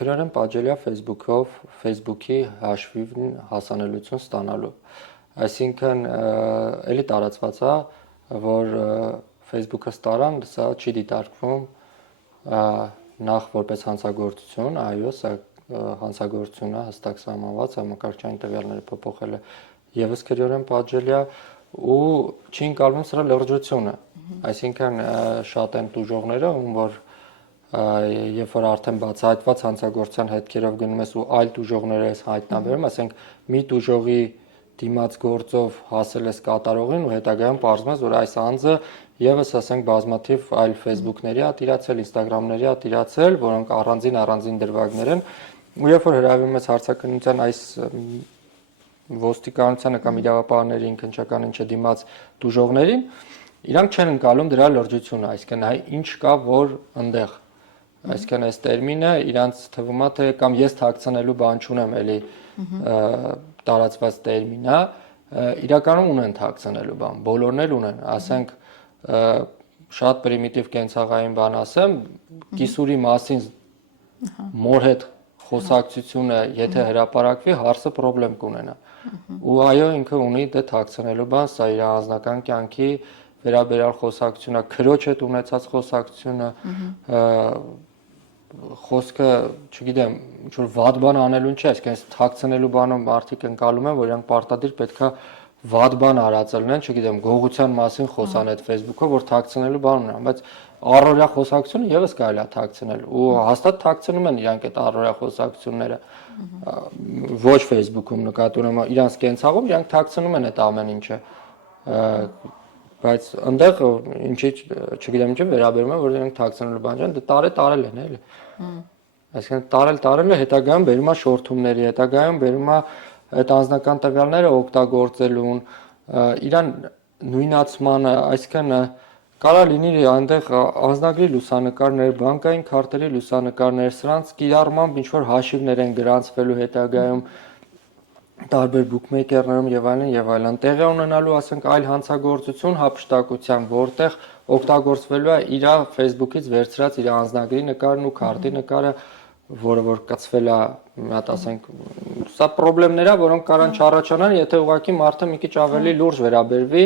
Քրորեն պատժելիա Facebook-ի հաշվին հասանելիություն ստանալու։ Այսինքն էլի տարածված է, որ Facebook-ը ստարան, սա չի դիտարկվում նախ որպես հանցագործություն, այո, սա հանցագործություն է հստակ սահմանված, համակարգչային տվյալները փոփոխելը եւս քրորեն պատժելիա ու չի ընկալվում սրա լրջությունը։ Այսինքն շատ են տուժողները, ում որ երբ որ արդեն բացահայտված հանցագործության հետքերով գնում ես ու այլ տուժողներ ես հայտնաբերում, ասենք մի տուժողի դիմաց գործով հասել ես կատարողին ու հետագայում պարզվում է, որ այս անձը եւս ասենք բազմաթիվ այլ Facebook-ների ա տիրացել, Instagram-ների ա տիրացել, որոնք առանձին դրվագներ են, ու երբ որ հրավիրում ես հարցաքննության այս ոստիկանությանը կամ իրավապահներին, քննչականին չդիմաց տուժողներին, իրանք չեն ընկալում դրա լրջությունը, այսինքն ինչ կա որ այնտեղ, այսինքն այս տերմինը իրանց թվում է թե կամ ես թաքցնելու բան չունեմ, էլի տարածված տերմին է, իրականում ունեն թաքցնելու բան, բոլորն էլ ունեն, ասենք շատ պրիմիտիվ կենցաղային բան ասեմ, կիսուրի մասին մոր հետ խոսակցությունը եթե հրապարակվի, հարցը խնդրեմ կունենա։ Ու այո, ինքը ունի դե թաքցնելու բան, սա իր անձնական կյանքի վերաբերյալ խոսակցությունը, քրոջ հետ ունեցած խոսակցությունը, խոսքը, չգիտեմ, ինչ որ վատ բան անելուն չէ, այսինքն թաքցնելու բանում մարդիկ ընկալում են, որ իրանք պարտադիր պետքա վատ բան արածել ունեն, չգիտեմ, գողության մասին խոսան այդ Facebook-ով, որ թաքցնելու բան ունեն, բայց առօրյա խոսակցությունը եւս կարելի է թաքցնել ու հաստատ թաքցնում են իրանք այդ առօրյա խոսակցությունները ոչ Facebook-ում նկատի ունեմ, իրանք կենցաղում իրանք թաքցնում են այդ ամեն ինչը, բայց այնտեղ ինչի չգիտեմ ինչ վերաբերում է, որ իրանք թաքցնելու բան չեն, դե տարել են էլի։ Այսինքն տարելը հետագայում բերում է շորթումների, հետագայում բերում է այդ անձնական տվյալները օգտագործելուն, իրան նույնացմանը, այսինքն կարա լինի այնտեղ անձնագրի լուսանկարներ, բանկային քարտերի լուսանկարներ, սրանց կիրառմամբ ինչ որ հաշիվներ են գրանցվելու հետագայում տարբեր բուքմեյքերներում եւ այլն տեղի ունենալու, ասենք այլ հանցագործություն հափշտակությամբ, որտեղ օգտագործվելու է իր Facebook-ից վերցրած իր անձնագրի նկարն ու քարտի նկարը, որը որ կցվել է, մի հատ ասենք, սա խնդիրներ է, որոնք կարան չառաջանան, եթե ուղղակի մարդը մի քիչ ավելի լուրջ վերաբերվի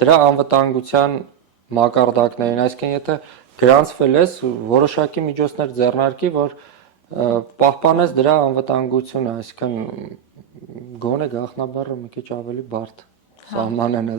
դրա անվտանգության մակարդակներին, այսինքն եթե գրանցվել ես, որոշակի միջոցներ ձեռնարկի, որ պահպանես դրա անվտանգությունը, այսինքն գոնե գաղտնաբառը մի քիչ ավելի բարդ սահմանեն